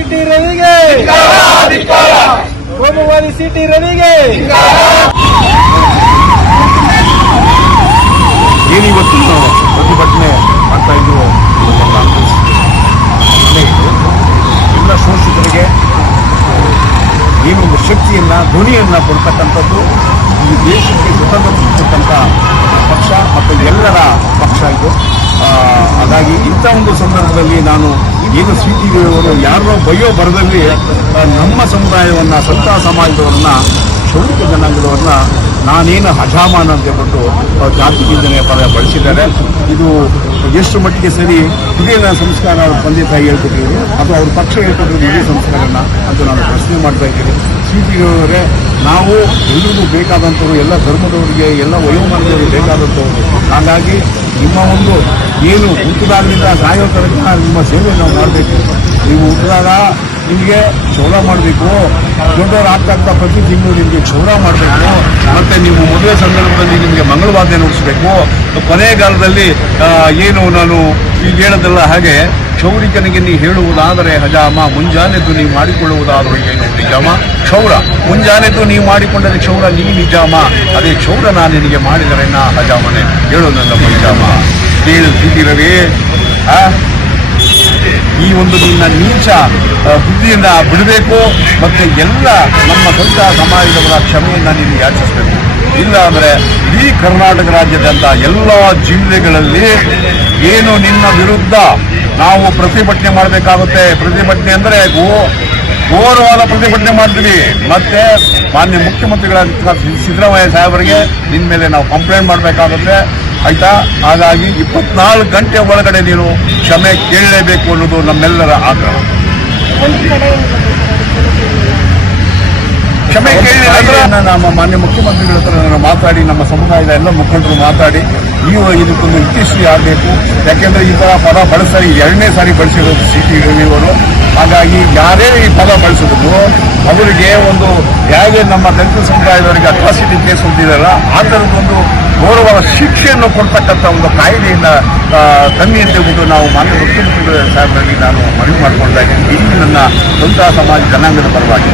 City ರವಿಗೆ, ಕೋಮುವಾದಿ city ರವಿಗೆ. ಏನಿವತ್ತು ಪ್ರತಿಭಟನೆ ಮಾಡ್ತಾ ಇದ್ರು ಎಲ್ಲ ಶೋಷಿತರಿಗೆ ಏನೊಂದು ಶಕ್ತಿಯನ್ನ ಧ್ವನಿಯನ್ನ ಕೊಡ್ತಕ್ಕಂಥದ್ದು ಈ ದೇಶಕ್ಕೆ ಸ್ವತಂತ್ರ ಕೊಡ್ತಕ್ಕಂಥ ಪಕ್ಷ ಮತ್ತು ಎಲ್ಲರ ಪಕ್ಷ ಇದು. ಹಾಗಾಗಿ ಇಂಥ ಒಂದು ಸಂದರ್ಭದಲ್ಲಿ ನಾನು ಏನು ಸಿಟಿಯವರು ಯಾರೋ ಬಯ್ಯೋ ಬರದಲ್ಲಿ ನಮ್ಮ ಸಮುದಾಯವನ್ನ ಸಂತ ಸಮಾಜದವ್ರನ್ನ ಕ್ಷೌರಿಕ ಜನಾಂಗದವ್ರನ್ನ ನಾನೇನು ಹಜಾಮಾನ ಅಂತ ಹೇಳ್ಬಿಟ್ಟು ಜಾತಿ ನಿಂದನೆಯ ಪದ ಬಳಸಿದ್ದಾರೆ. ಇದು ಎಷ್ಟು ಮಟ್ಟಿಗೆ ಸರಿ, ಇದೇ ಸಂಸ್ಕಾರ ಅವ್ರ ತಂದೆ ತಾಯಿ ಹೇಳ್ಕೊಟ್ಟಿದ್ರು ಅಥವಾ ಅವ್ರ ಪಕ್ಷ ಹೇಳ್ಕೊಟ್ಟಿರೋದು ಇದೇ ಸಂಸ್ಕಾರನ ಅಂತ ನಾನು ಪ್ರಶ್ನೆ ಮಾಡ್ತಾ ಇದ್ದೀನಿ. ಸಿಟಿಯವರೇ, ನಾವು ಎಲ್ರಿಗೂ ಬೇಕಾದಂಥವ್ರು, ಎಲ್ಲ ಧರ್ಮದವರಿಗೆ, ಎಲ್ಲ ವಯೋಮಾನದವರಿಗೆ ಬೇಕಾದಂಥವ್ರು. ಹಾಗಾಗಿ ನಿಮ್ಮ ಒಂದು ಏನು ಹುಟ್ಟಿದಾಗಲಿಂದ ಸಾಯೋ ತನಕ ನಿಮ್ಮ ಸೇವೆ ನಾವು ಮಾಡಬೇಕು. ನೀವು ಹುಟ್ಟಿದಾಗ ನಿಮಗೆ ಕ್ಷೌರ ಮಾಡಬೇಕು, ದೊಡ್ಡವರು ಆಗ್ತಾ ಪ್ರತಿ ತಿಂಗಳು ನಿಮಗೆ ಕ್ಷೌರ ಮಾಡಬೇಕು, ಮತ್ತೆ ನೀವು ಮದುವೆ ಸಂದರ್ಭದಲ್ಲಿ ನಿಮಗೆ ಮಂಗಳವಾದ್ಯ ನುಡಿಸಬೇಕು. ಕೊನೆಗಾಲದಲ್ಲಿ ಏನು ನಾನು ಈಗ ಹೇಳೋದಲ್ಲ, ಹಾಗೆ ಕ್ಷೌರಿಕನಿಗೆ ನೀ ಹೇಳುವುದಾದರೆ ಹಜಾಮ, ಮುಂಜಾನೆದ್ದು ನೀವು ಮಾಡಿಕೊಳ್ಳುವುದಾದರೂ ಏನು ನಿಜಾಮ. ಕ್ಷೌರ ಮುಂಜಾನೆದ್ದು ನೀವು ಮಾಡಿಕೊಂಡರೆ ಕ್ಷೌರ ನೀ ನಿಜಾಮ, ಅದೇ ಕ್ಷೌರ ನಾನು ನಿನಗೆ ಮಾಡಿದರೆ ನಾ ಹಜಾಮನೆ, ಹೇಳೋದಲ್ಲ ಪಂಜಾಮ. ಕೇಳುತ್ತಿದ್ದೀರವೇ, ಈ ಒಂದು ನಿನ್ನ ನೀಚ ಬುದ್ಧಿಯನ್ನ ಬಿಡಬೇಕು, ಮತ್ತೆ ಎಲ್ಲ ನಮ್ಮ ಸ್ವಂತ ಸಮಾಜದವರ ಕ್ಷಮೆಯನ್ನ ನೀನು ಯಾಚಿಸಬೇಕು. ಇಲ್ಲ ಅಂದರೆ ಇಡೀ ಕರ್ನಾಟಕ ರಾಜ್ಯದಂತ ಎಲ್ಲ ಜಿಲ್ಲೆಗಳಲ್ಲಿ ಏನು ನಿನ್ನ ವಿರುದ್ಧ ನಾವು ಪ್ರತಿಭಟನೆ ಮಾಡಬೇಕಾಗುತ್ತೆ. ಪ್ರತಿಭಟನೆ ಅಂದರೆ ಘೋರವಾದ ಪ್ರತಿಭಟನೆ ಮಾಡ್ತೀವಿ. ಮತ್ತೆ ಮಾನ್ಯ ಮುಖ್ಯಮಂತ್ರಿಗಳಾದ ಸಿದ್ದರಾಮಯ್ಯ ಸಾಹೇಬರಿಗೆ ನಿನ್ನ ಮೇಲೆ ನಾವು ಕಂಪ್ಲೇಂಟ್ ಮಾಡಬೇಕಾಗುತ್ತೆ, ಆಯ್ತಾ. ಹಾಗಾಗಿ 24 ಗಂಟೆ ಒಳಗಡೆ ನೀನು ಕ್ಷಮೆ ಕೇಳಲೇಬೇಕು ಅನ್ನೋದು ನಮ್ಮೆಲ್ಲರ ಆಗ್ರಹ. ಕ್ಷಮೆ ಕೇಳಿ ನಮ್ಮ ಮಾನ್ಯ ಮುಖ್ಯಮಂತ್ರಿಗಳ ಹತ್ರ ನಾನು ಮಾತಾಡಿ, ನಮ್ಮ ಸಮುದಾಯದ ಎಲ್ಲ ಮುಖಂಡರು ಮಾತಾಡಿ, ನೀವು ಇದಕ್ಕೊಂದು ಇತಿಶ್ರೀ ಆಗಬೇಕು. ಯಾಕೆಂದ್ರೆ ಈ ಥರ ಪದ ಬಳಸ್ತಾರೆ, 2ನೇ ಸಾರಿ ಬಳಸಿರೋದು ಸಿಟಿ ರವಿಯವರು. ಹಾಗಾಗಿ ಯಾರೇ ಈ ಪದ ಬಳಸಿದ್ರು ಅವರಿಗೆ ಒಂದು ಹೇಗೆ ನಮ್ಮ ದಲಿತ ಸಮುದಾಯದವರಿಗೆ ಅಟ್ರಾಸಿಟಿ ಕೇಸ್ ಹೊಂದಿದಾರಲ್ಲ, ಆ ಥರದೊಂದು ಗೌರವದ ಶಿಕ್ಷೆಯನ್ನು ಕೊಡ್ತಕ್ಕಂಥ ಒಂದು ಕಾಯ್ದೆಯಿಂದ ತನ್ನಿ ಅಂತ ಹೇಳ್ಬಿಟ್ಟು ನಾವು ಮಾನ್ಯ ಮುಖ್ಯಮಂತ್ರಿಗಳ ಸಾಹೇಬರಲ್ಲಿ ನಾನು ಮನವಿ ಮಾಡಿಕೊಳ್ತಾ ಇದ್ದೀನಿ. ಇಲ್ಲಿ ನನ್ನ ಸ್ವಂತ ಸಮಾಜ ಜನಾಂಗದ ಪರವಾಗಿ.